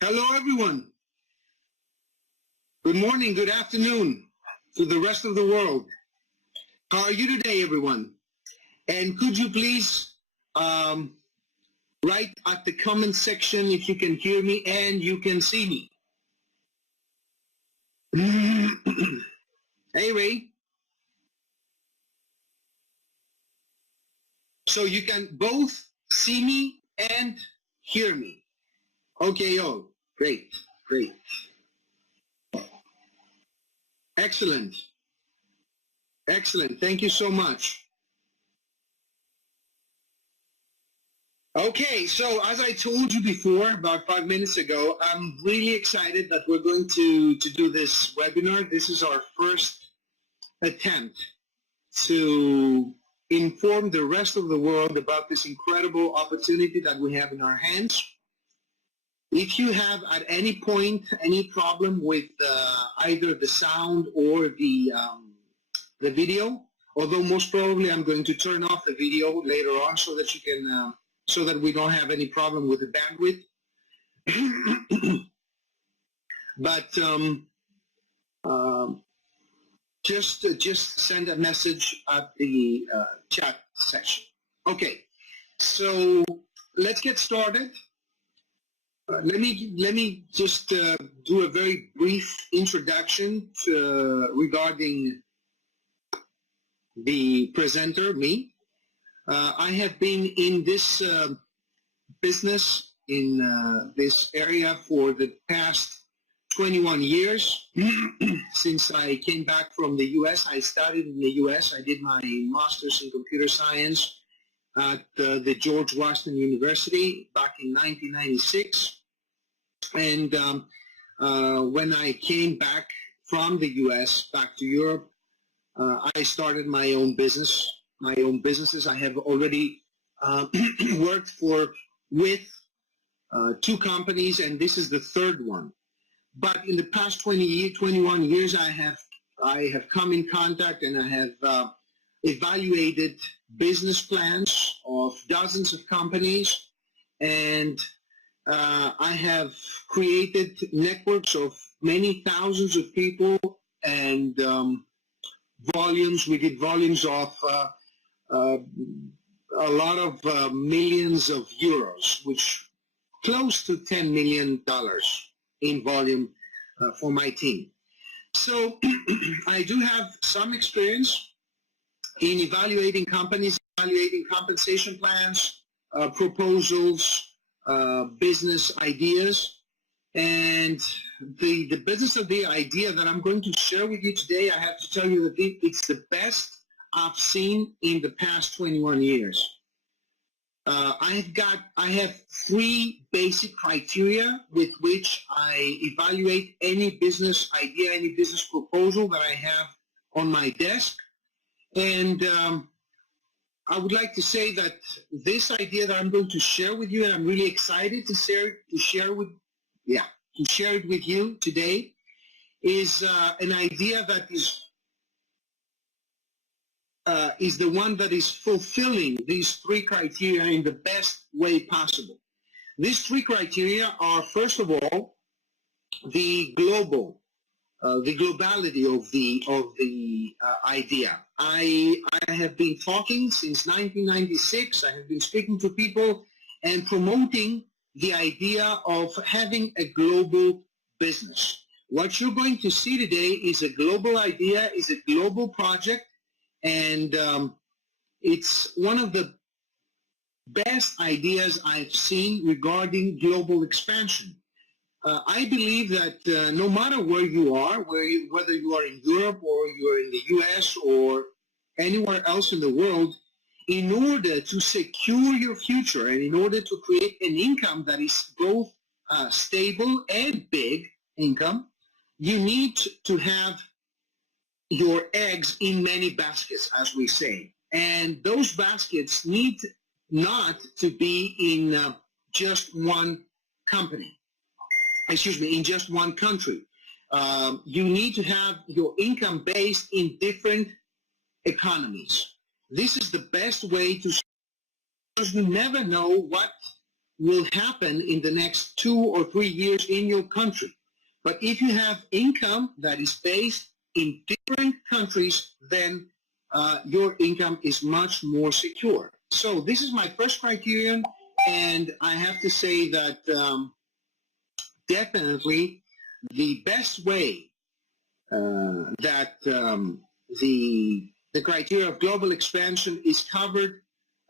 Hello, everyone. Good morning, good afternoon to the rest of the world. How are you today, everyone? And could you please write at the comment section if you can hear me and you can see me. Hey, Ray. So you can both see me and hear me. Okay, all. Great, great. Excellent. Excellent. Thank you so much. Okay, so as I told you before, about 5 minutes ago, I'm really excited that we're going to do this webinar. This is our first attempt to inform the rest of the world about this incredible opportunity that we have in our hands. If you have at any point any problem with either the sound or the video, although most probably I'm going to turn off the video later on so that you can so that we don't have any problem with the bandwidth. But just send a message at the chat section. Okay, so let's get started. Let me just do a very brief introduction regarding the presenter, me. I have been in this business, in this area for the past 21 years. Since I came back from the U.S., I studied in the U.S. I did my master's in computer science at the George Washington University back in 1996. And when I came back from the U.S. back to Europe, I started my own business. My own businesses. I have already worked with 2 companies, and this is the 3rd one. But in the past 21 years, I have come in contact and I have evaluated business plans of dozens of companies, and I have created networks of many thousands of people and volumes. We did volumes of a lot of millions of euros, which close to $10 million in volume for my team. So I do have some experience in evaluating companies, evaluating compensation plans, proposals, business ideas. And the business of the idea that I'm going to share with you today, I have to tell you that it's the best I've seen in the past 21 years. I have 3 basic criteria with which I evaluate any business idea, any business proposal that I have on my desk. And I would like to say that this idea that I'm going to share with you, and I'm really excited to share it with you today, is an idea that is the one that is fulfilling these 3 criteria in the best way possible. These 3 criteria are, first of all, the globality of the idea. I have been talking since 1996. I have been speaking to people and promoting the idea of having a global business. What you're going to see today is a global idea, is a global project, and it's one of the best ideas I've seen regarding global expansion. I believe that no matter where you are, whether you are in Europe or you're in the US or anywhere else in the world, in order to secure your future and in order to create an income that is both stable and big income, you need to have your eggs in many baskets, as we say. And those baskets need not to be in just one company. In just one country. You need to have your income based in different economies. This is the best way to, because you never know what will happen in the next 2 or 3 years in your country. But if you have income that is based in different countries, then your income is much more secure. So this is my first criterion, and I have to say that definitely the best way that the criteria of global expansion is covered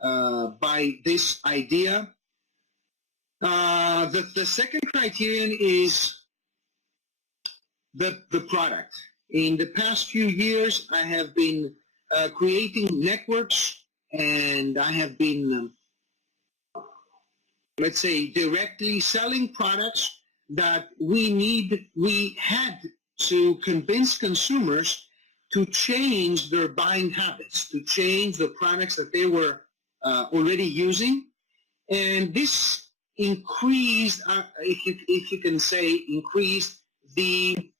by this idea. The second criterion is the product. In the past few years, I have been creating networks, and I have been, let's say, directly selling products that we had to convince consumers to change their buying habits, to change the products that they were already using. And this increased, if you can say, increased the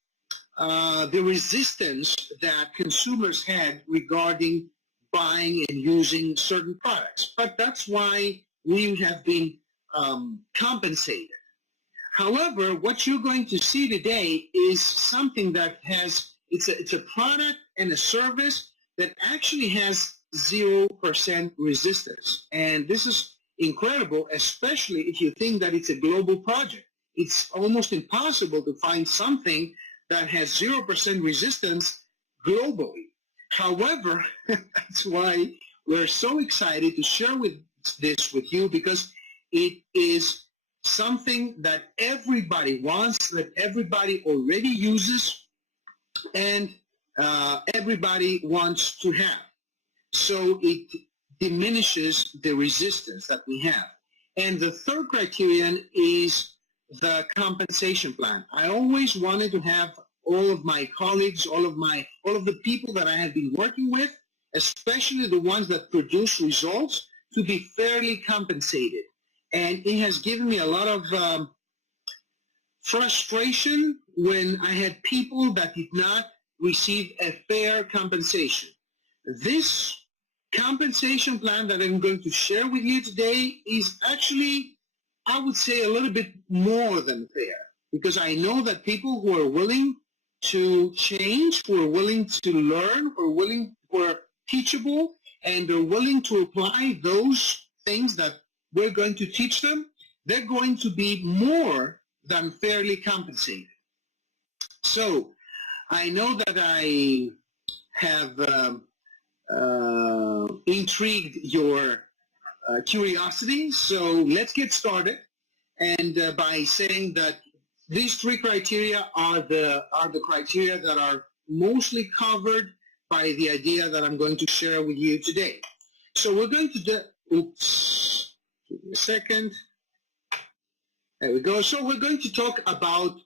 resistance that consumers had regarding buying and using certain products. But that's why we have been compensated. However, what you're going to see today is something that has, it's a product and a service that actually has 0% resistance. And this is incredible, especially if you think that it's a global project. It's almost impossible to find something that has 0% resistance globally. However, that's why we're so excited to share this with you, because it is something that everybody wants, that everybody already uses, and everybody wants to have. So it diminishes the resistance that we have. And the third criterion is the compensation plan. I always wanted to have all of my colleagues, all of the people that I have been working with, especially the ones that produce results, to be fairly compensated. And it has given me a lot of frustration when I had people that did not receive a fair compensation. This compensation plan that I'm going to share with you today is actually, I would say, a little bit more than fair, because I know that people who are willing to change, who are willing to learn, who are teachable, and are willing to apply those things that we're going to teach them, they're going to be more than fairly compensated. So I know that I have intrigued your curiosity, so let's get started. And by saying that these three criteria are the criteria that are mostly covered by the idea that I'm going to share with you today. So we're going to do, oops, give me a second. There we go. So we're going to talk about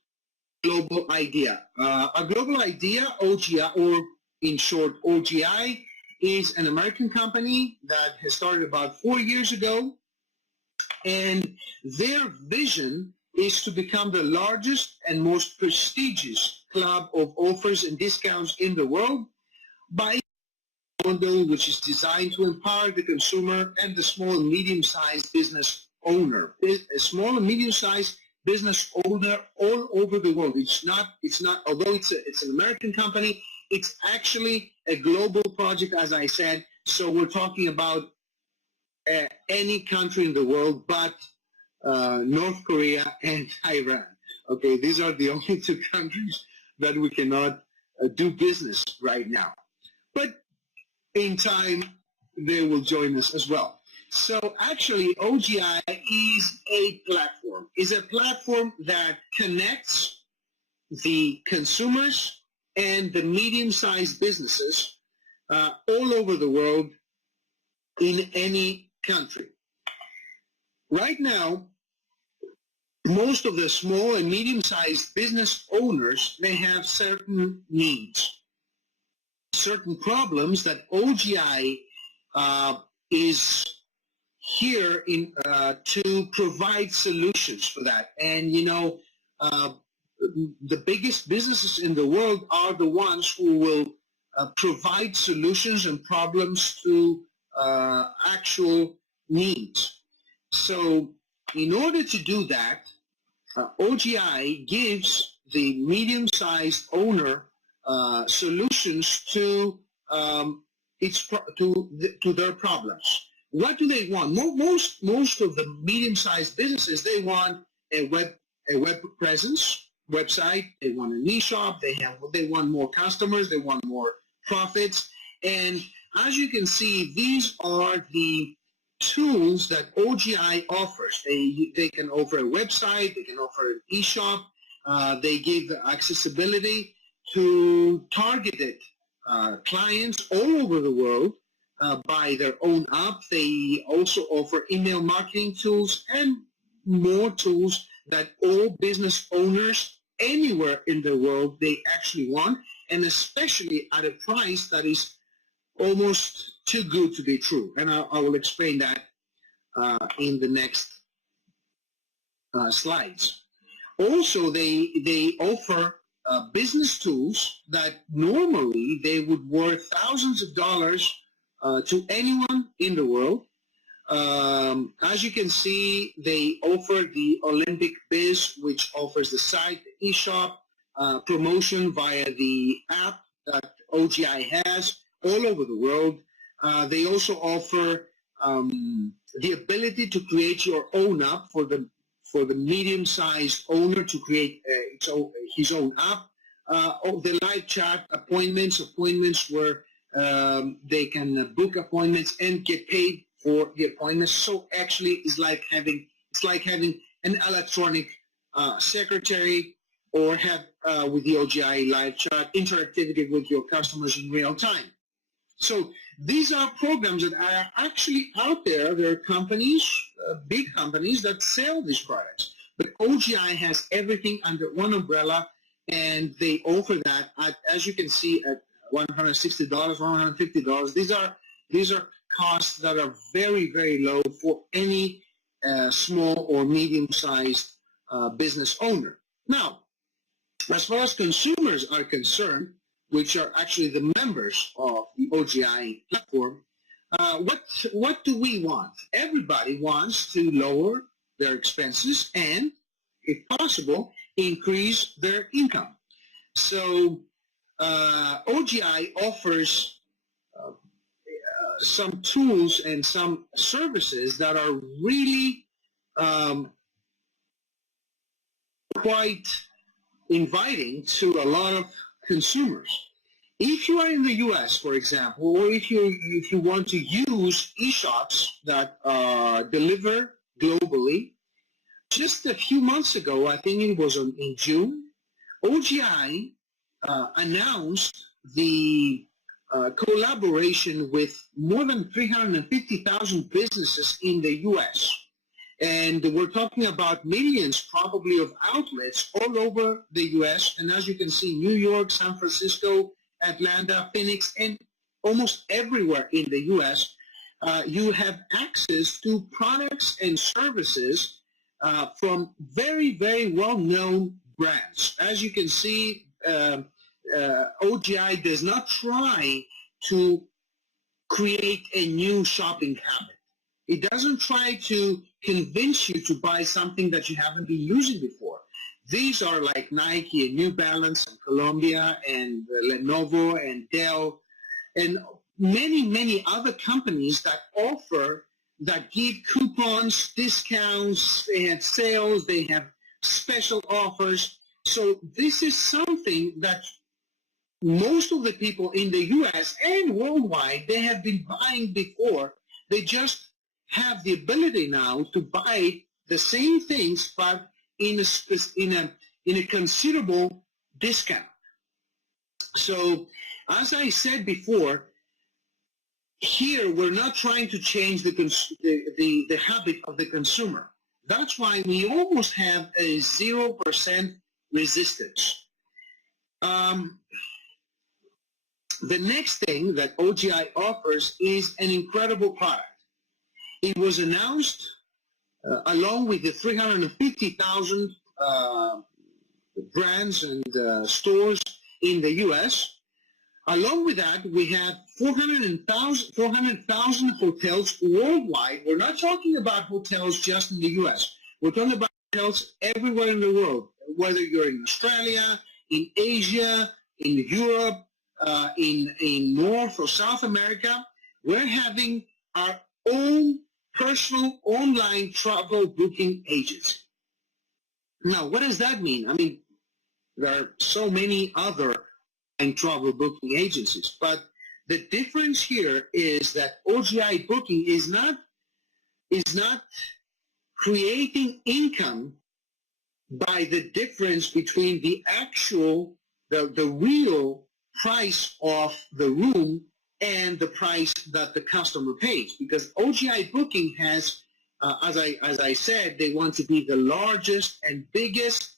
global idea. A global idea, OGI, or in short, OGI, is an American company that has started about 4 years ago, and their vision is to become the largest and most prestigious club of offers and discounts in the world by a model which is designed to empower the consumer and the small and medium-sized business owner. A small and medium-sized business owner all over the world. It's not, although it's an American company, it's actually a global project, as I said. So we're talking about any country in the world but North Korea and Iran. Okay, these are the only two countries that we cannot do business right now. But in time, they will join us as well. So actually, OGI is a platform that connects the consumers and the medium-sized businesses all over the world in any country. Right now, most of the small and medium-sized business owners, they have certain needs, certain problems that OGI is here to provide solutions for that. And you know, the biggest businesses in the world are the ones who will provide solutions and problems to actual needs. So in order to do that, OGI gives the medium-sized owner solutions to their problems. What do they want? Most of the medium-sized businesses, they want a web presence, website. They want an e-shop. They want more customers. They want more profits. And as you can see, these are the tools that OGI offers. They can offer a website. They can offer an e-shop. They give accessibility to targeted clients all over the world by their own app. They also offer email marketing tools and more tools that all business owners anywhere in the world they actually want, and especially at a price that is almost too good to be true. And I will explain that in the next slides. Also, they offer business tools that normally they would worth thousands of dollars to anyone in the world. As you can see, they offer the Olympic Biz, which offers the site, the e-shop, promotion via the app that OGI has all over the world. They also offer the ability to create your own app for the medium-sized owner to create his own app. The live chat appointments where they can book appointments and get paid for the appointments. So actually, it's like having an electronic secretary, or have with the OGI live chat interactivity with your customers in real time. So these are programs that are actually out there. There are companies, big companies, that sell these products. But OGI has everything under one umbrella, and they offer that at, as you can see, at $160, $150. These are costs that are very, very low for any small or medium-sized business owner. Now, as far as consumers are concerned, which are actually the members of the OGI platform, what do we want? Everybody wants to lower their expenses and, if possible, increase their income. So OGI offers some tools and some services that are really quite inviting to a lot of consumers. If you are in the U.S., for example, or if you want to use e-shops that deliver globally, just a few months ago, I think it was in June, OGI announced the collaboration with more than 350,000 businesses in the U.S. And we're talking about millions, probably, of outlets all over the U.S. And as you can see, New York, San Francisco, Atlanta, Phoenix, and almost everywhere in the U.S., you have access to products and services from very, very well-known brands. As you can see, OGI does not try to create a new shopping habit. It doesn't try to convince you to buy something that you haven't been using before. These are like Nike and New Balance and Columbia and Lenovo and Dell and many, many other companies that give coupons, discounts, they have sales, they have special offers. So this is something that most of the people in the U.S. and worldwide, they have been buying before. They just have the ability now to buy the same things, but in a considerable discount. So, as I said before, here we're not trying to change the habit of the consumer. That's why we almost have a 0% resistance. The next thing that OGI offers is an incredible product. It was announced along with the 350,000 brands and stores in the U.S. Along with that, we have 400,000 hotels worldwide. We're not talking about hotels just in the U.S. We're talking about hotels everywhere in the world, whether you're in Australia, in Asia, in Europe, in North or South America. We're having our own personal online travel booking agency. Now, what does that mean? I mean, there are so many other travel booking agencies, but the difference here is that OGI Booking is not creating income by the difference between the actual, the real price of the room and the price that the customer pays, because OGI Booking has, as I said, they want to be the largest and biggest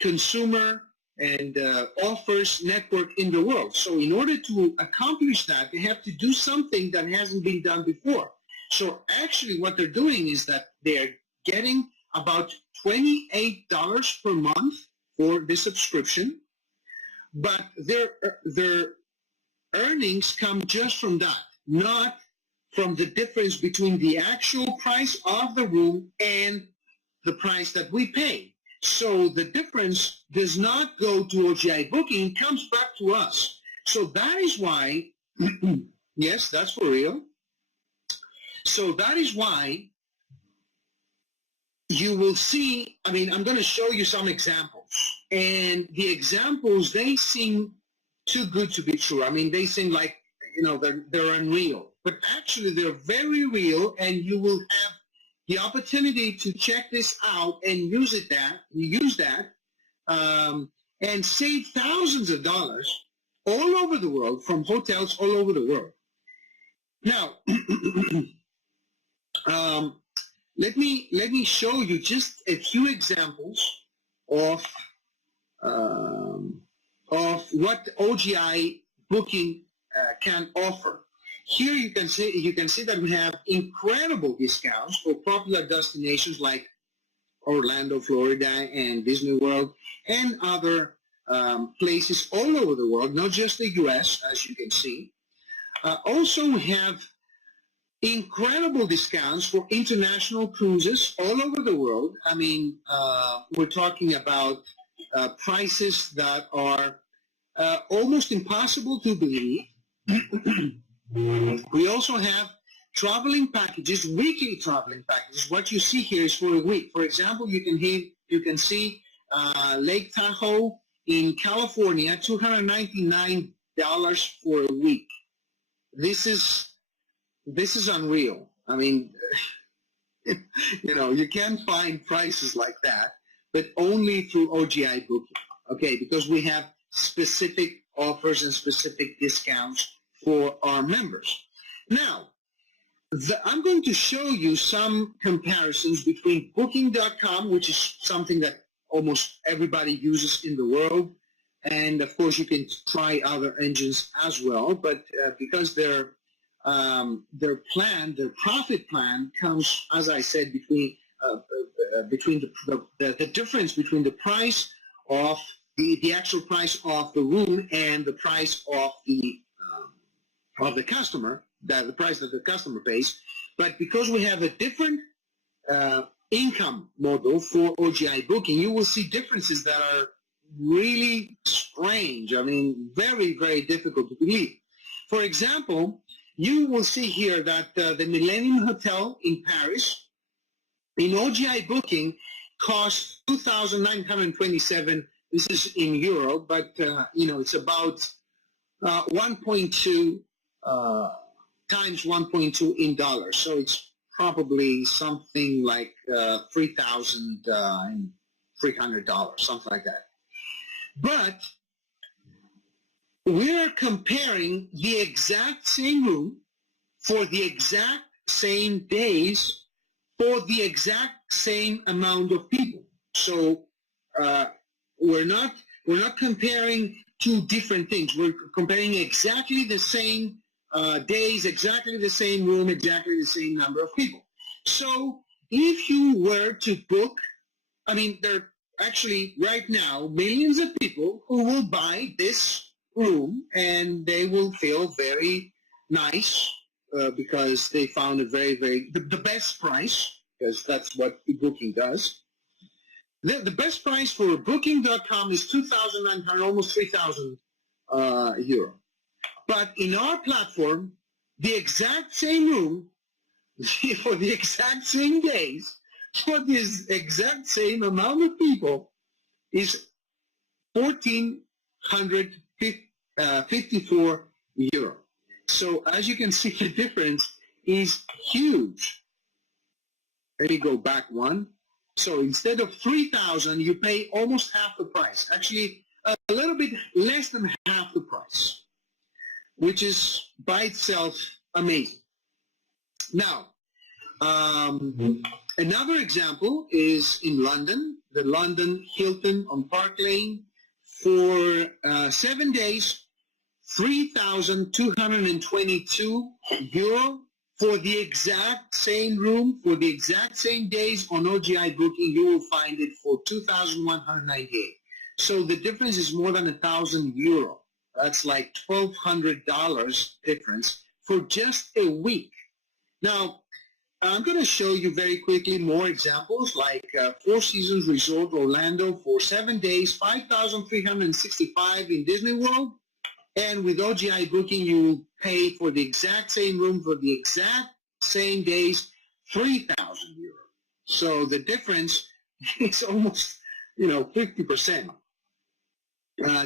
consumer and offers network in the world. So in order to accomplish that, they have to do something that hasn't been done before. So actually what they're doing is that they're getting about $28 per month for the subscription, but their earnings come just from that, not from the difference between the actual price of the room and the price that we pay. So the difference does not go to OGI Booking, it comes back to us. So that is why, yes, that's for real. So that is why you will see, I mean, I'm going to show you some examples. And the examples, they seem too good to be true. I mean, they seem like, you know, they're unreal. But actually, they're very real, and you will have the opportunity to check this out and use that, and save thousands of dollars all over the world from hotels all over the world. Now, let me show you just a few examples of what OGI Booking can offer. Here you can see that we have incredible discounts for popular destinations like Orlando, Florida, and Disney World, and other places all over the world, not just the U.S., as you can see. Also, we have incredible discounts for international cruises all over the world. I mean, we're talking about prices that are almost impossible to believe. We also have traveling packages, weekly traveling packages. What you see here is for a week. For example, you can see Lake Tahoe in California, $299 for a week. This is unreal. I mean, you know, you can't find prices like that, but only through OGI Booking. Okay, because we have specific offers and specific discounts for our members. Now, I'm going to show you some comparisons between Booking.com, which is something that almost everybody uses in the world, and of course you can try other engines as well. But because their profit plan comes, as I said, between the difference between the price of the actual price of the room and the price of the customer, the price that the customer pays. But because we have a different income model for OGI Booking, you will see differences that are really strange. I mean, very, very difficult to believe. For example, you will see here that the Millennium Hotel in Paris, in OGI Booking, costs $2,927. This is in euro, but you know, it's about 1.2 times 1.2 in dollars. So it's probably something like $3,300, something like that. But we're comparing the exact same room for the exact same days for the exact same amount of people. So we're not comparing two different things. We're comparing exactly the same days, exactly the same room, exactly the same number of people. So if you were to book, I mean, there are actually right now millions of people who will buy this room, and they will feel very nice because they found a the best price. because that's what Booking does. The best price for Booking.com is 2,900, almost 3,000 euro. But in our platform, the exact same room, for the exact same days, for this exact same amount of people, is 1,454 euro. So as you can see, the difference is huge. Let me go back one. So instead of 3,000, you pay almost half the price. Actually, a little bit less than half the price, which is by itself amazing. Now, another example is in London, the London Hilton on Park Lane. For 7 days, 3,222 euro. For the exact same room, for the exact same days on OGI Booking, you will find it for 2,198. So the difference is more than 1,000 euro. That's like $1,200 difference for just a week. Now, I'm going to show you very quickly more examples, like Four Seasons Resort Orlando for 7 days, 5,365 in Disney World. And with OGI Booking, you pay for the exact same room for the exact same days, 3,000 euro. So the difference is almost, 50%.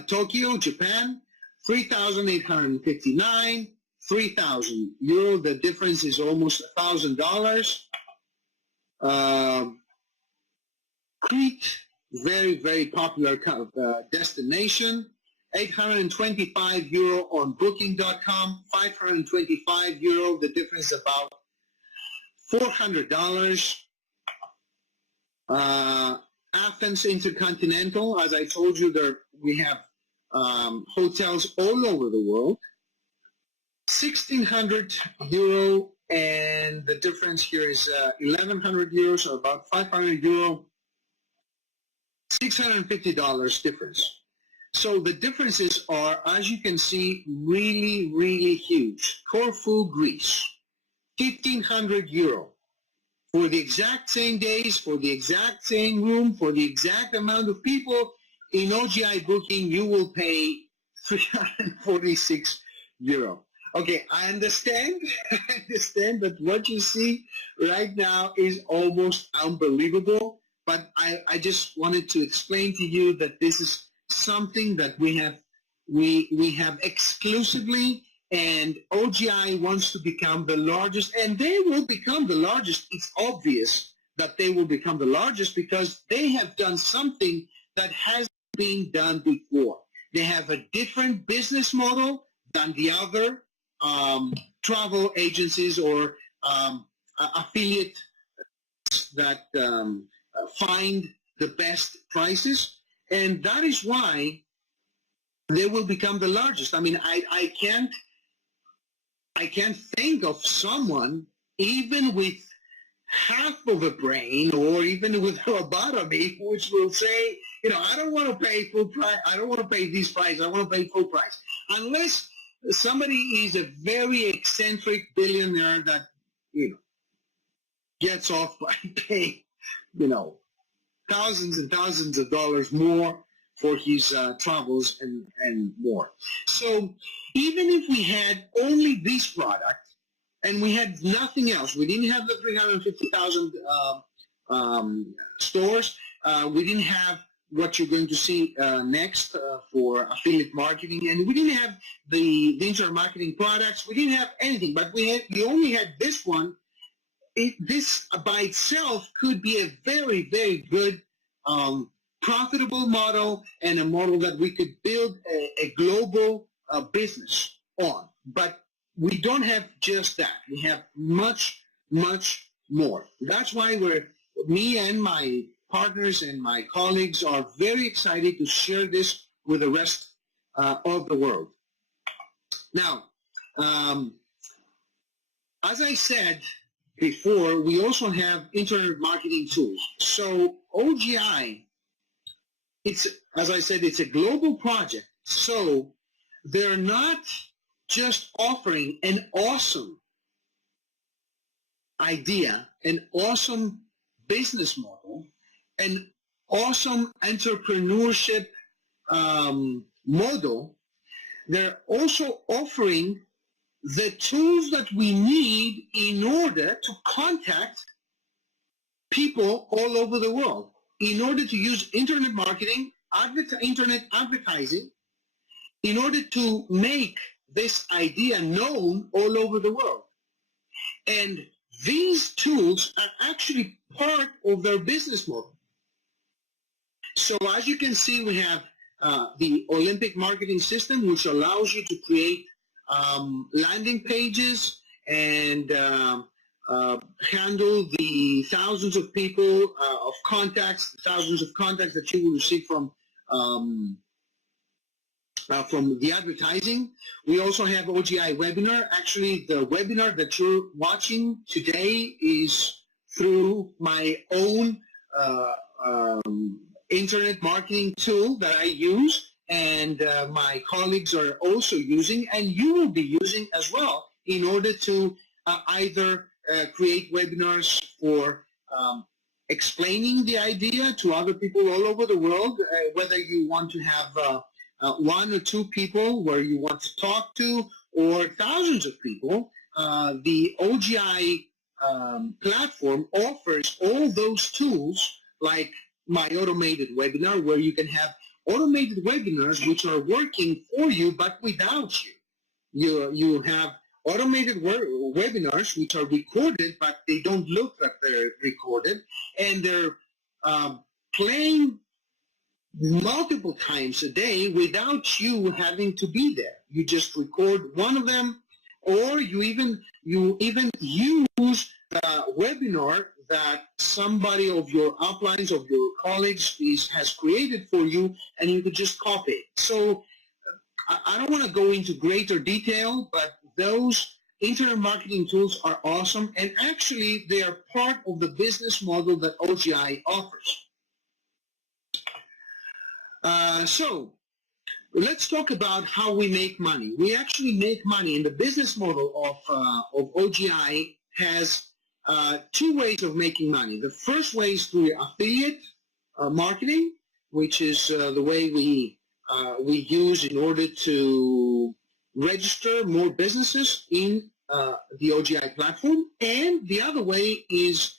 Tokyo, Japan, 3,859, 3,000 euro. The difference is almost $1,000. Crete, very, very popular destination. 825 euro on Booking.com, 525 euro. The difference is about $400. Athens Intercontinental, as I told you, we have hotels all over the world. 1,600 euro, and the difference here is 1,100 euros, so about 500 euro. $650 difference. So the differences are, as you can see, really, really huge. Corfu, Greece, 1,500 euro. For the exact same days, for the exact same room, for the exact amount of people, in OGI Booking, you will pay 346 euro. Okay, I understand that what you see right now is almost unbelievable, but I just wanted to explain to you that this is something that we have exclusively, and OGI wants to become the largest, and they will become the largest. It's obvious that they will become the largest because they have done something that hasn't been done before. They have a different business model than the other travel agencies or affiliate that find the best prices. And that is why they will become the largest. I mean, I can't think of someone, even with half of a brain or even with lobotomy, which will say, I don't want to pay full price. I don't want to pay this price. I want to pay full price. Unless somebody is a very eccentric billionaire that, gets off by paying, thousands and thousands of dollars more for his travels and more. So even if we had only this product and we had nothing else, we didn't have the 350,000 stores, we didn't have what you're going to see next for affiliate marketing, and we didn't have the internet marketing products, we didn't have anything, but we only had this one. This by itself could be a very, very good profitable model and a model that we could build a global business on. But we don't have just that. We have much, much more. That's why me and my partners and my colleagues are very excited to share this with the rest of the world. Now, as I said before, we also have internet marketing tools. So OGI, as I said, it's a global project. So they're not just offering an awesome idea, an awesome business model, an awesome entrepreneurship model, they're also offering the tools that we need in order to contact people all over the world, in order to use internet marketing, internet advertising, in order to make this idea known all over the world. And these tools are actually part of their business model. So as you can see, we have the Olympic marketing system, which allows you to create landing pages and handle the thousands of people of contacts, thousands of contacts that you will receive from the advertising. We also have OGI webinar. Actually, the webinar that you're watching today is through my own internet marketing tool that I use, and my colleagues are also using, and you will be using as well, in order to either create webinars for explaining the idea to other people all over the world, whether you want to have one or two people where you want to talk to, or thousands of people. The OGI platform offers all those tools, like my automated webinar, where you can have automated webinars which are working for you but without you. You have automated webinars which are recorded, but they don't look like they're recorded, and they're playing multiple times a day without you having to be there. You just record one of them, or you even use the webinar that somebody of your uplines, of your colleagues has created for you, and you could just copy it. So I don't want to go into greater detail, but those internet marketing tools are awesome, and actually they are part of the business model that OGI offers. So let's talk about how we make money. We actually make money, and the business model of OGI has two ways of making money. The first way is through affiliate marketing, which is the way we use in order to register more businesses in the OGI platform. And the other way is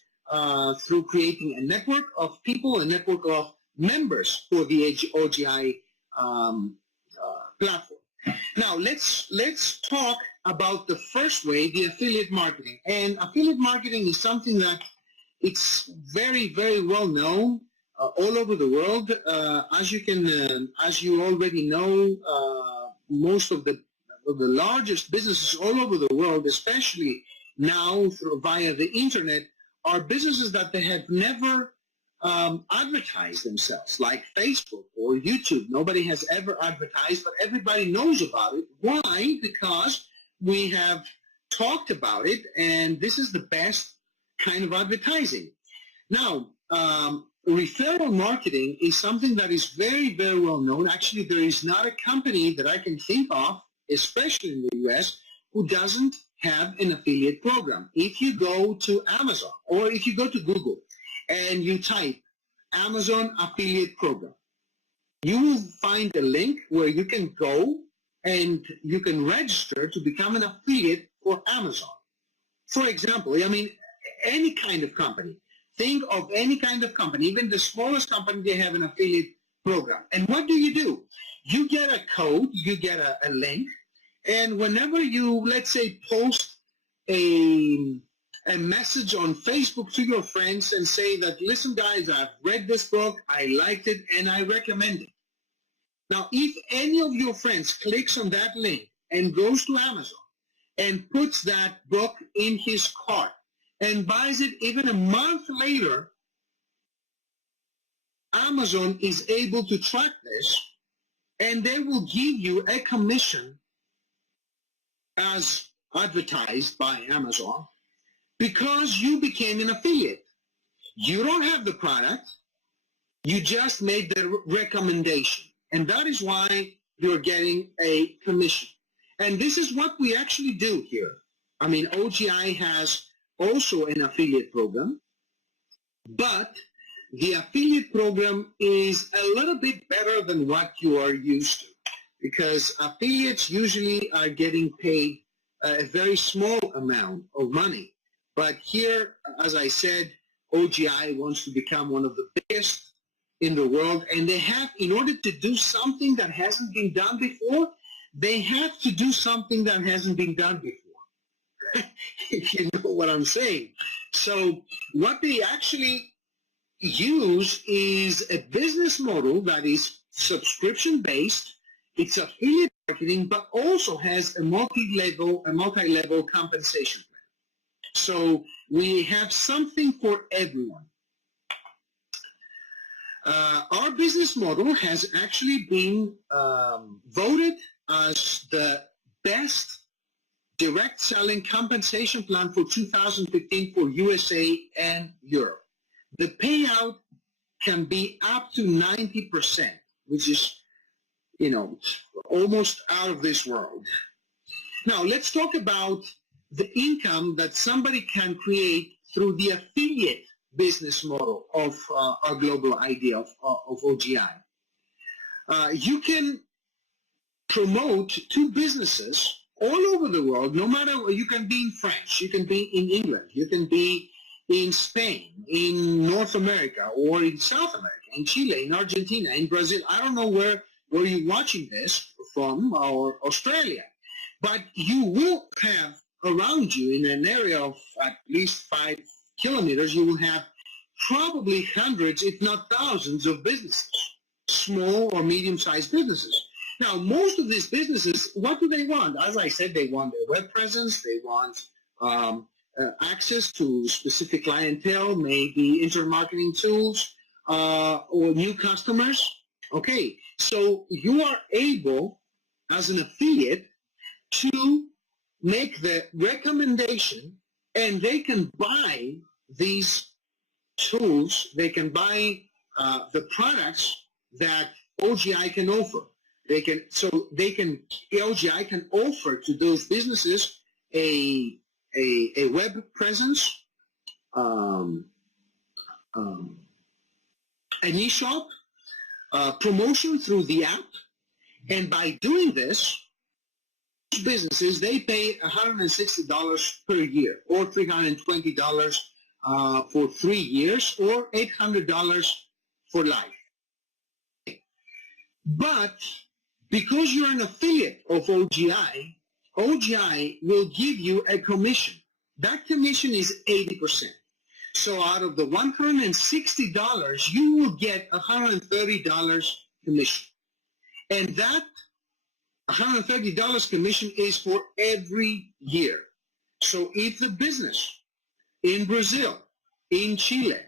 through creating a network of people, a network of members for the OGI platform. Now let's talk about the first way, the affiliate marketing. And affiliate marketing is something that it's very, very well known all over the world. As you already know, most of the largest businesses all over the world, especially now via the internet, are businesses that they have never advertised themselves, like Facebook or YouTube. Nobody has ever advertised, but everybody knows about it. Why? Because we have talked about it, and this is the best kind of advertising. Now, referral marketing is something that is very, very well known. Actually, there is not a company that I can think of, especially in the US, who doesn't have an affiliate program. If you go to Amazon, or if you go to Google and you type Amazon affiliate program, you will find a link where you can go and you can register to become an affiliate for Amazon. For example, I mean, any kind of company. Think of any kind of company, even the smallest company, they have an affiliate program. And what do? You get a code, you get a link, and whenever you, let's say, post a message on Facebook to your friends and say that, listen guys, I've read this book, I liked it, and I recommend it. Now, if any of your friends clicks on that link and goes to Amazon and puts that book in his cart and buys it even a month later, Amazon is able to track this, and they will give you a commission as advertised by Amazon, because you became an affiliate. You don't have the product, you just made the recommendation, and that is why you're getting a commission. And this is what we actually do here. I mean, OGI has also an affiliate program, but the affiliate program is a little bit better than what you are used to, because affiliates usually are getting paid a very small amount of money. But here, as I said, OGI wants to become one of the biggest in the world, and they have, in order to do something that hasn't been done before, they have to do something that hasn't been done before, if you know what I'm saying. So what they actually use is a business model that is subscription-based. It's affiliate marketing, but also has a multi-level compensation plan. So we have something for everyone. Our business model has actually been voted as the best direct selling compensation plan for 2015 for USA and Europe. The payout can be up to 90%, which is, you know, almost out of this world. Now, let's talk about the income that somebody can create through the affiliate business model of our global idea of OGI. You can promote two businesses all over the world, no matter, you can be in France, you can be in England, you can be in Spain, in North America, or in South America, in Chile, in Argentina, in Brazil. I don't know where you're watching this from, or Australia, but you will have around you, in an area of at least 5 kilometers, you will have probably hundreds, if not thousands, of businesses, small or medium-sized businesses. Now, most of these businesses, what do they want? As I said, they want their web presence, they want access to specific clientele, maybe internet marketing tools, or new customers. Okay, so you are able, as an affiliate, to make the recommendation, and they can buy these tools, they can buy the products that OGI can offer. OGI can offer to those businesses a web presence, an e-shop, promotion through the app, and by doing this, businesses, they pay $160 per year, or $320 for 3 years, or $800 for life. But because you're an affiliate of OGI, OGI will give you a commission. That commission is 80%. So out of the $160, you will get $130 commission. And that $130 commission is for every year. So if the business in Brazil, in Chile,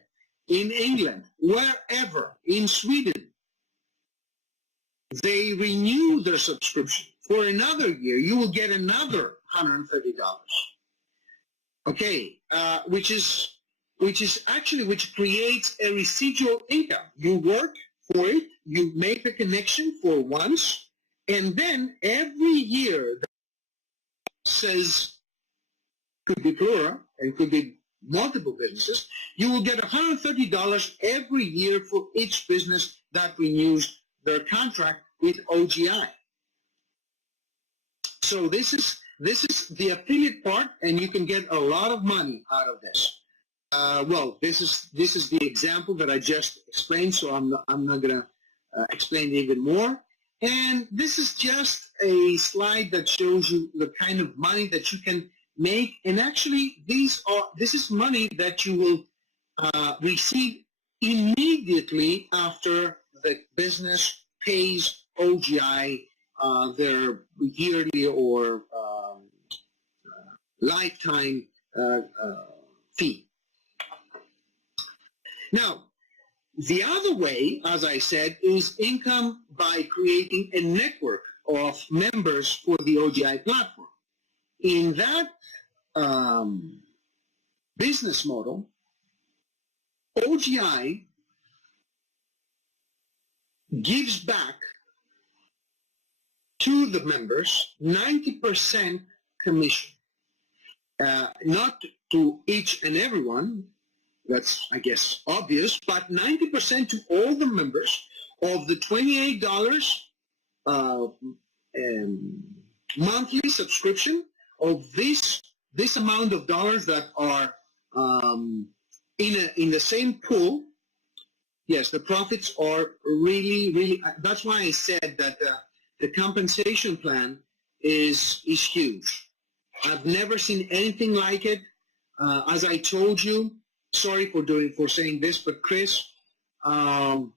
in England, wherever, in Sweden, they renew their subscription for another year, you will get another $130. Okay, which creates a residual income. You work for it, you make the connection for once, and then every year, that says, could be plural and could be multiple businesses, you will get $130 every year for each business that renews their contract with OGI. So this is the affiliate part, and you can get a lot of money out of this. Well, this is the example that I just explained, so I'm not going to explain it even more. And this is just a slide that shows you the kind of money that you can make. And actually, this is money that you will receive immediately after the business pays OGI their yearly or lifetime fee. Now, the other way, as I said, is income by creating a network of members for the OGI platform. In that business model, OGI gives back to the members 90% commission. Not to each and everyone. That's, I guess, obvious, but 90% to all the members of the $28 monthly subscription of this amount of dollars that are in the same pool. Yes, the profits are really, that's why I said that the compensation plan is huge. I've never seen anything like it. As I told you, sorry for saying this, but Chris, in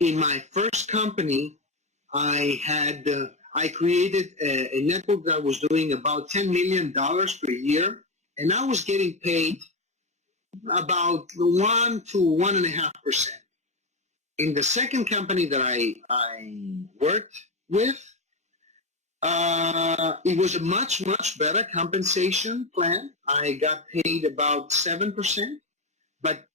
my first company, I created a network that was doing about $10 million per year, and I was getting paid about 1 to 1.5%. In the second company that I worked with, it was a much better compensation plan. I got paid about 7%, but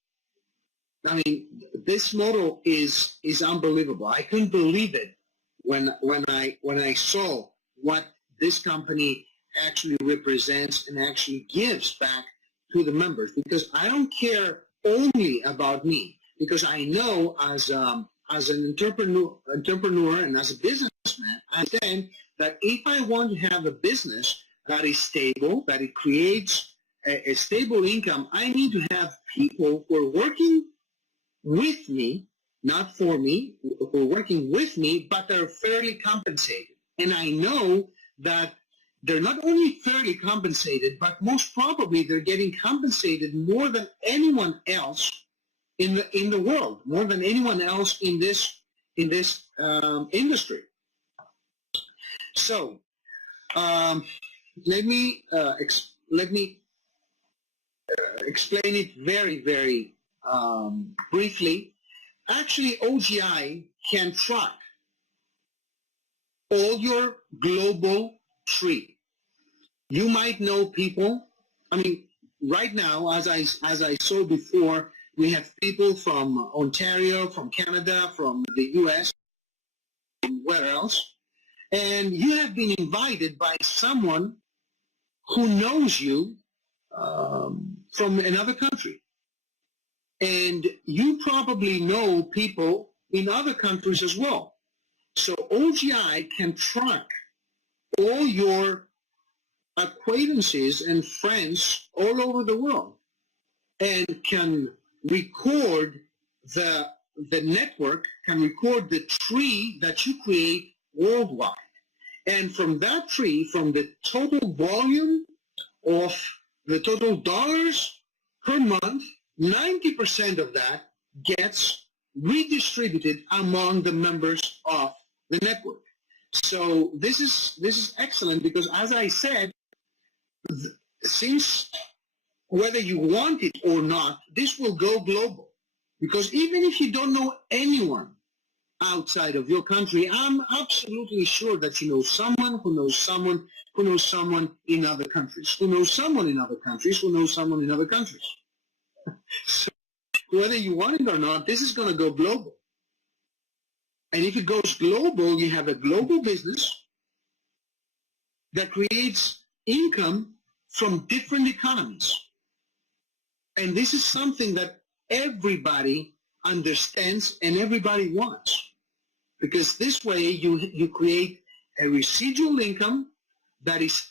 I mean, this model is unbelievable. I couldn't believe it when I saw what this company actually represents and actually gives back to the members, because I don't care only about me, because I know as an entrepreneur and as a businessman, I understand that if I want to have a business that is stable, that it creates a stable income, I need to have people who are working with me, not for me, who are working with me, but they're fairly compensated. And I know that they're not only fairly compensated, but most probably they're getting compensated more than anyone else in the world, more than anyone else in this industry. So let me explain it very briefly. Actually, OGI can track all your global tree. You might know people. I mean, right now, as I saw before, we have people from Ontario, from Canada, from the US, and where else. And you have been invited by someone who knows you from another country. And you probably know people in other countries as well. So OGI can track all your acquaintances and friends all over the world and can record the network, can record the tree that you create worldwide. And from that tree, from the total volume of the total dollars per month, 90% of that gets redistributed among the members of the network. So this is excellent, because as I said, since whether you want it or not, this will go global. Because even if you don't know anyone outside of your country, I'm absolutely sure that you know someone who knows someone who knows someone in other countries, who knows someone in other countries, who knows someone in other countries. So whether you want it or not, this is going to go global. And if it goes global, you have a global business that creates income from different economies. And this is something that everybody understands and everybody wants. Because this way you create a residual income that is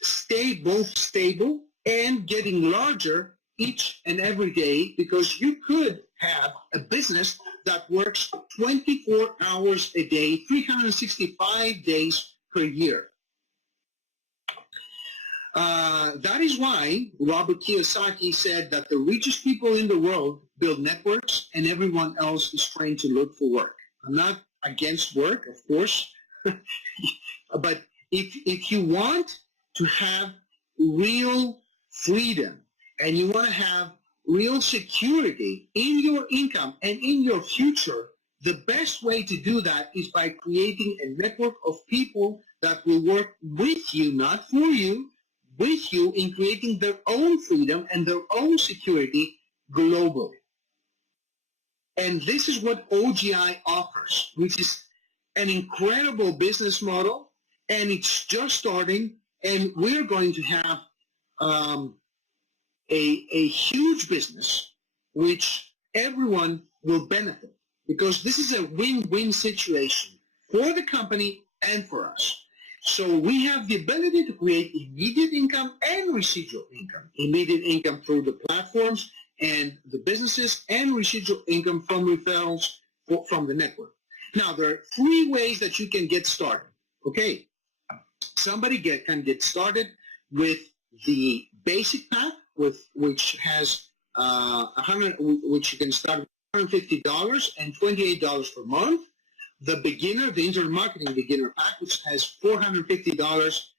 both stable and getting larger each and every day, because you could have a business that works 24 hours a day, 365 days per year. That is why Robert Kiyosaki said that the richest people in the world build networks and everyone else is trained to look for work. I'm not against work, of course, but if you want to have real freedom and you want to have real security in your income and in your future, the best way to do that is by creating a network of people that will work with you, not for you, with you in creating their own freedom and their own security globally. And this is what OGI offers, which is an incredible business model, and it's just starting, and we're going to have a huge business which everyone will benefit, because this is a win-win situation for the company and for us. So we have the ability to create immediate income and residual income. Immediate income through the platforms and the businesses, and residual income from referrals from the network. Now, there are 3 ways that you can get started. Okay, somebody can get started with the basic pack, which has which you can start with $150 and $28 per month. The beginner, the internet marketing beginner pack, which has $450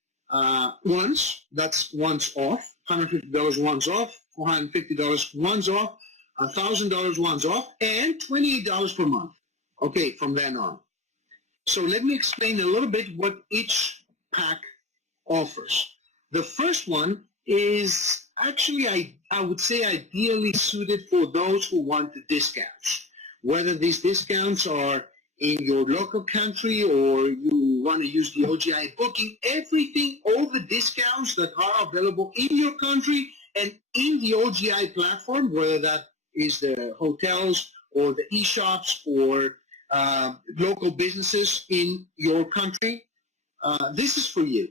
once. That's once off. $150 once off. $450 once off. $1,000 once off, and $28 per month. Okay, from then on. So let me explain a little bit what each pack offers. The first one is actually, I would say, ideally suited for those who want the discounts. Whether these discounts are in your local country or you want to use the OGI booking, everything, all the discounts that are available in your country and in the OGI platform, whether that is the hotels or the e-shops or local businesses in your country, this is for you.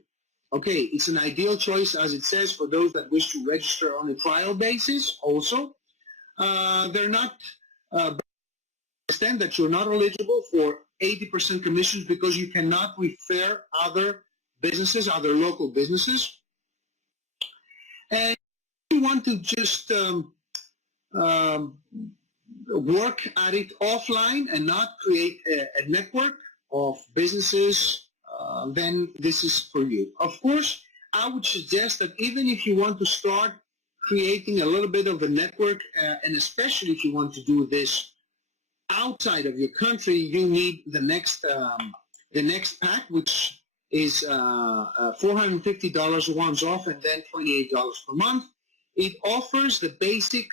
Okay, it's an ideal choice, as it says, for those that wish to register on a trial basis also. They're not, understand that you're not eligible for 80% commissions because you cannot refer other businesses, other local businesses. And you want to just work at it offline and not create a network of businesses, then this is for you. Of course, I would suggest that even if you want to start creating a little bit of a network, and especially if you want to do this outside of your country, you need the next pack, which is $450 once off and then $28 per month. It offers the basic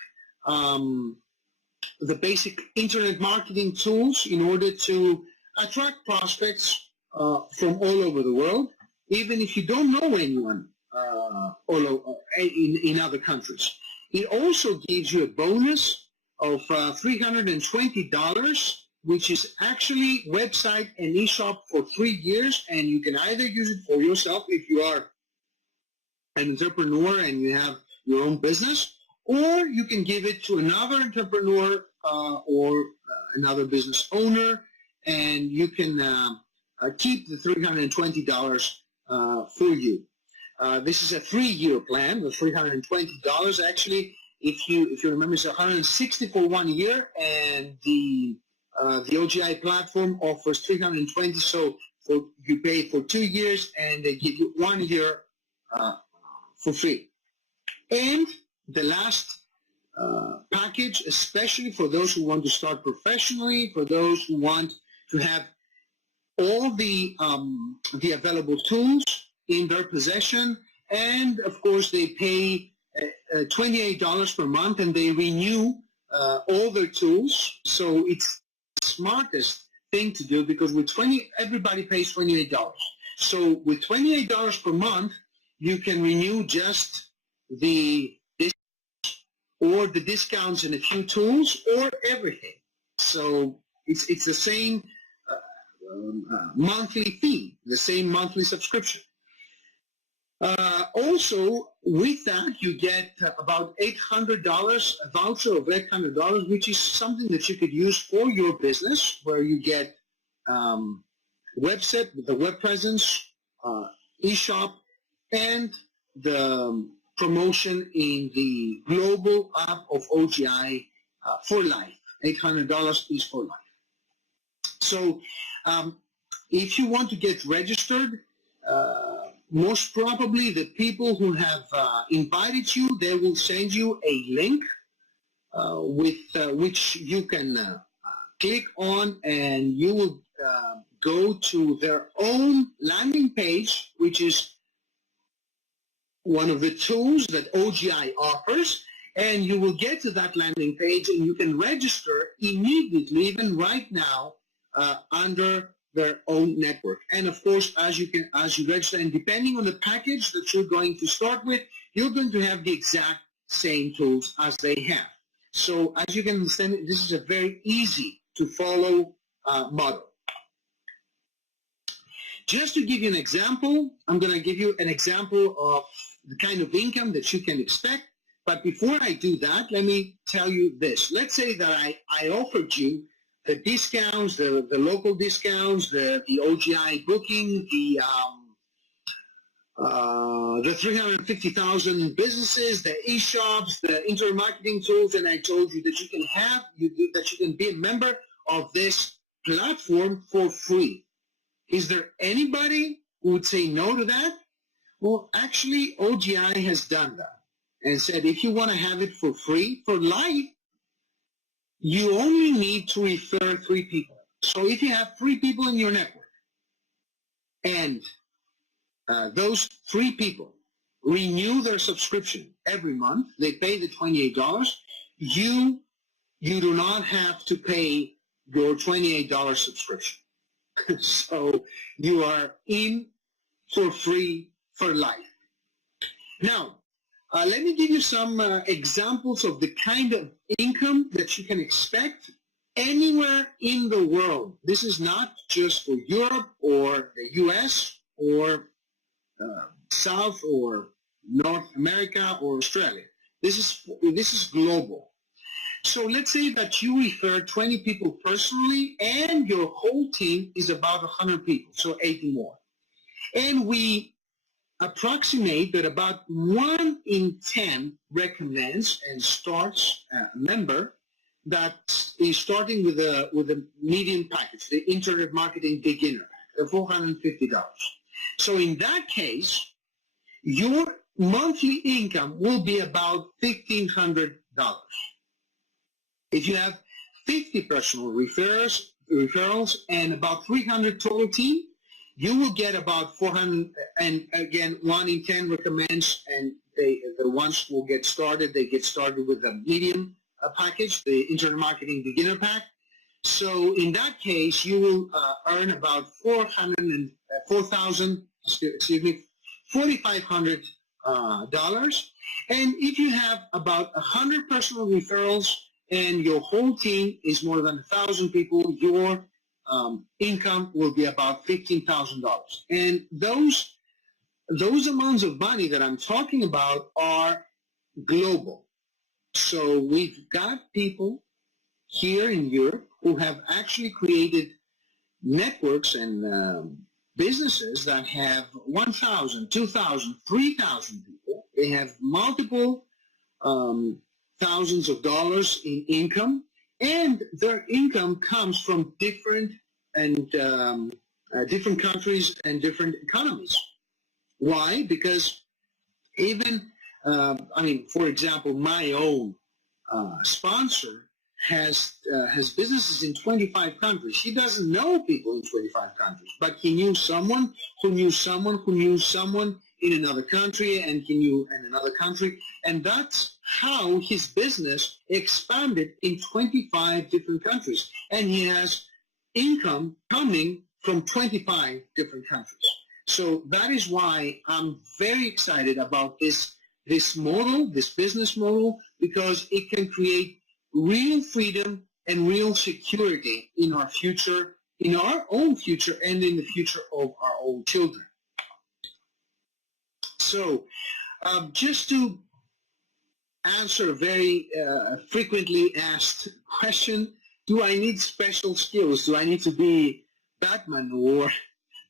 internet marketing tools in order to attract prospects from all over the world, even if you don't know anyone in other countries. It also gives you a bonus of $320, which is actually website and e-shop for 3 years, and you can either use it for yourself if you are an entrepreneur and you have your own business, or you can give it to another entrepreneur or another business owner, and you can keep the $320 for you. This is a 3-year plan. The $320 actually, if you remember, it's $160 for 1 year, and the OGI platform offers $320. So you pay for 2 years, and they give you 1 year for free. And the last package, especially for those who want to start professionally, for those who want to have all the available tools in their possession, and of course they pay $28 per month, and they renew all their tools. So it's the smartest thing to do, because with everybody pays $28. So with $28 per month, you can renew just the or the discounts and a few tools, or everything. So it's the same monthly fee, the same monthly subscription. Also, with that, you get about $800, a voucher of $800, which is something that you could use for your business, where you get website, the web presence, e-shop, and the promotion in the global app of OGI for life. $800 is for life. So if you want to get registered, most probably the people who have invited you, they will send you a link with which you can click on, and you will go to their own landing page, which is one of the tools that OGI offers, and you will get to that landing page, and you can register immediately, even right now, under their own network. And of course, as you register, and depending on the package that you're going to start with, you're going to have the exact same tools as they have. So as you can understand, this is a very easy to follow model. Just to give you an example, I'm going to give you an example of the kind of income that you can expect. But before I do that, let me tell you this. Let's say that I offered you the discounts, the local discounts, the OGI booking, the 350,000 businesses, the e-shops, the internet marketing tools, and I told you that you can be a member of this platform for free. Is there anybody who would say no to that? Well, actually, OGI has done that and said if you want to have it for free, for life, you only need to refer 3 people. So if you have 3 people in your network and those 3 people renew their subscription every month, they pay the $28, you do not have to pay your $28 subscription. So you are in for free for life. Now, let me give you some examples of the kind of income that you can expect anywhere in the world. This is not just for Europe or the US or South or North America or Australia. This is global. So let's say that you refer 20 people personally and your whole team is about 100 people, so 80 more. And we approximate that about 1 in 10 recommends and starts a member that is starting with a medium package, the Internet Marketing Beginner Pack, the $450. So in that case, your monthly income will be about $1,500. If you have 50 personal referrals and about 300 total team, you will get about 400, and again, 1 in 10 recommends, and the ones who get started, they get started with the medium package, the Internet Marketing Beginner Pack. So in that case, you will earn about $4,500. And if you have about 100 personal referrals and your whole team is more than 1,000 people, your income will be about $15,000. And those amounts of money that I'm talking about are global. So we've got people here in Europe who have actually created networks and businesses that have 1,000, 2,000, 3,000 people. They have multiple thousands of dollars in income, and their income comes from different countries and different economies. Why? Because even, for example, my own sponsor has businesses in 25 countries. He doesn't know people in 25 countries, but he knew someone who knew someone who knew someone in another country, and he knew in another country, and that's how his business expanded in 25 different countries, and he has income coming from 25 different countries. So that is why I'm very excited about this model, this business model, because it can create real freedom and real security in our future, in our own future, and in the future of our own children. So just to answer a very frequently asked question, do I need special skills? Do I need to be Batman or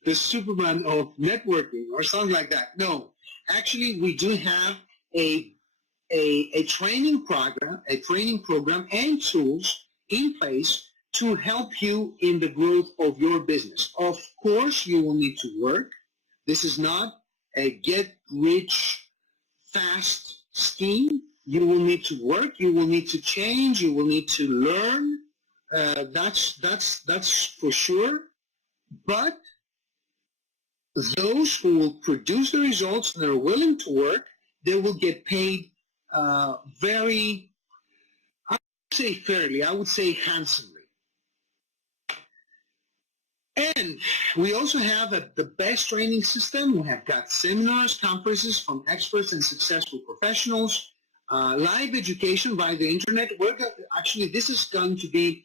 the Superman of networking or something like that? No. Actually, we do have a training program and tools in place to help you in the growth of your business. Of course, you will need to work. This is not a get-rich-fast scheme. You will need to work. You will need to change. You will need to learn. That's for sure. But those who will produce the results and are willing to work, they will get paid very, I would say fairly, I would say handsomely. And we also have the best training system. We have got seminars, conferences from experts and successful professionals. live education via the internet. Actually, this is going to be,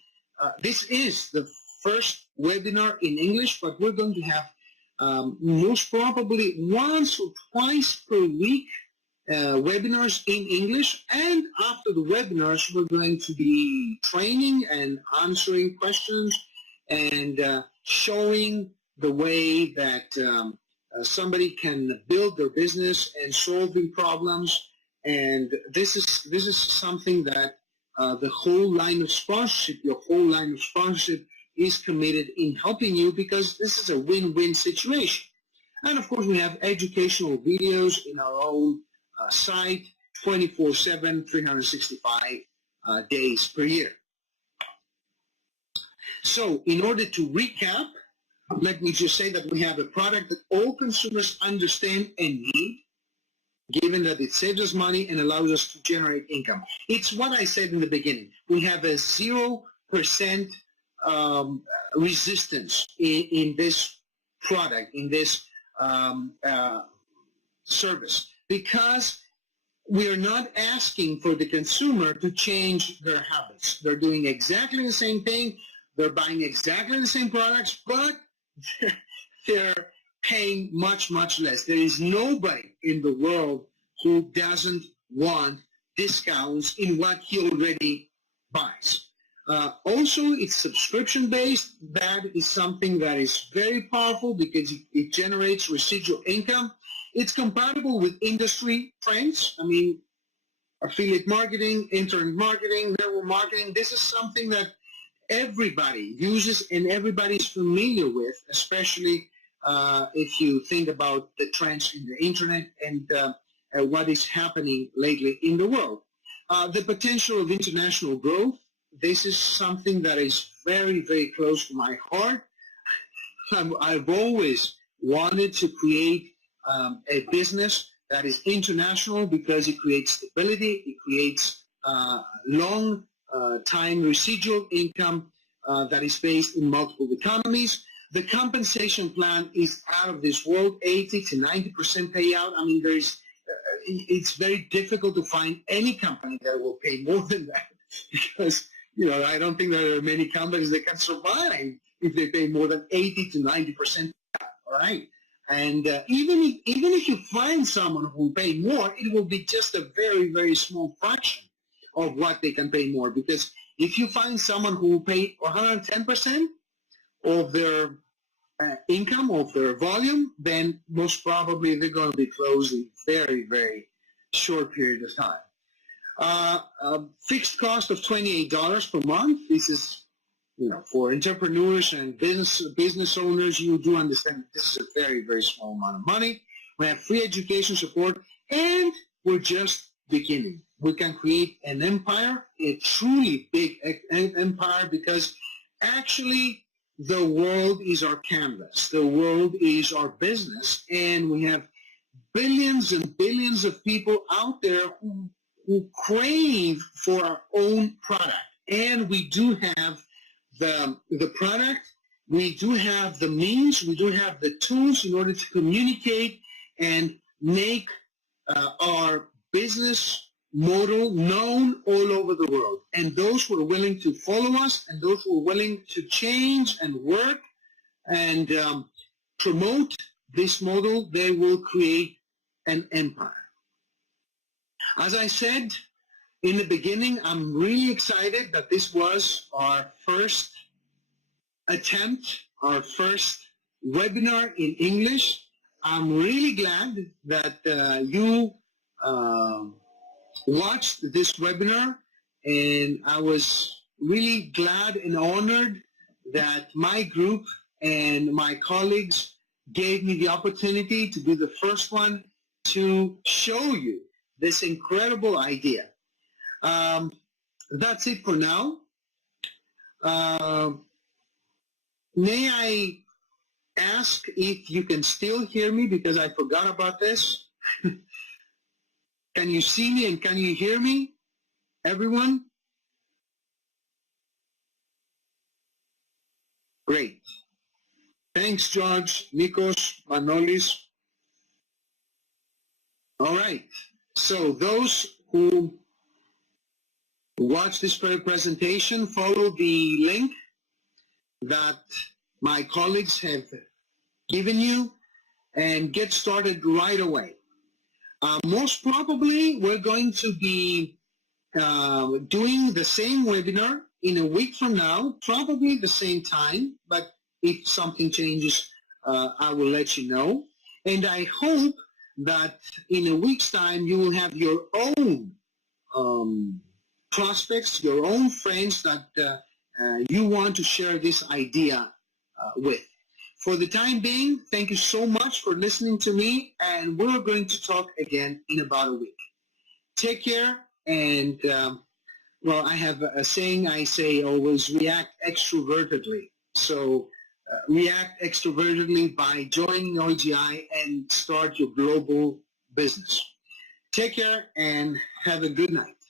this is the first webinar in English, but we're going to have most probably once or twice per week webinars in English, and after the webinars we're going to be training and answering questions and showing the way that somebody can build their business and solving problems. And this is something that the whole line of sponsorship, your whole line of sponsorship is committed in helping you, because this is a win-win situation. And of course we have educational videos in our own site 24/7, 365 days per year. So in order to recap, let me just say that we have a product that all consumers understand and need, given that it saves us money and allows us to generate income. It's what I said in the beginning. We have a 0% resistance in this product, in this service, because we are not asking for the consumer to change their habits. They're doing exactly the same thing. They're buying exactly the same products, but they're paying much, much less. There is nobody in the world who doesn't want discounts in what he already buys. Also, it's subscription-based. That is something that is very powerful because it generates residual income. It's compatible with industry trends. I mean, affiliate marketing, internet marketing, network marketing. This is something that everybody uses and everybody's familiar with, especially if you think about the trends in the internet and what is happening lately in the world. The potential of international growth. This is something that is very, very close to my heart. I've always wanted to create a business that is international because it creates stability, it creates long time residual income that is based in multiple economies. The compensation plan is out of this world, 80 to 90% payout. I mean, it's very difficult to find any company that will pay more than that, because I don't think there are many companies that can survive if they pay more than 80 to 90%. All right, and even if you find someone who will pay more, it will be just a very, very small fraction of what they can pay more. Because if you find someone who will pay 110% of their income, of their volume, then most probably they're going to be closed in very, very short period of time. Fixed cost of $28 per month. This is, for entrepreneurs and business owners, you do understand this is a very, very small amount of money. We have free education support, and we're just beginning. We can create an empire, a truly big empire, because actually the world is our canvas. The world is our business, and we have billions and billions of people out there who crave for our own product. And we do have the product, we do have the means, we do have the tools in order to communicate and make our business model known all over the world. And those who are willing to follow us, and those who are willing to change and work and promote this model, they will create an empire. As I said in the beginning, I'm really excited that this was our first attempt, our first webinar in English. I'm really glad that you watched this webinar, and I was really glad and honored that my group and my colleagues gave me the opportunity to be the first one to show you this incredible idea. That's it for now. May I ask if you can still hear me, because I forgot about this. Can you see me and can you hear me, everyone? Great. Thanks, George, Nikos, Manolis. All right. So those who watch this presentation follow the link that my colleagues have given you and get started right away. Most probably we're going to be doing the same webinar in a week from now, probably the same time, but if something changes, I will let you know. And I hope that in a week's time you will have your own prospects, your own friends that you want to share this idea with. For the time being, thank you so much for listening to me, and we're going to talk again in about a week. Take care, and well, I have a saying I say always, react extrovertedly. So react extrovertedly by joining OGI and start your global business. Take care and have a good night.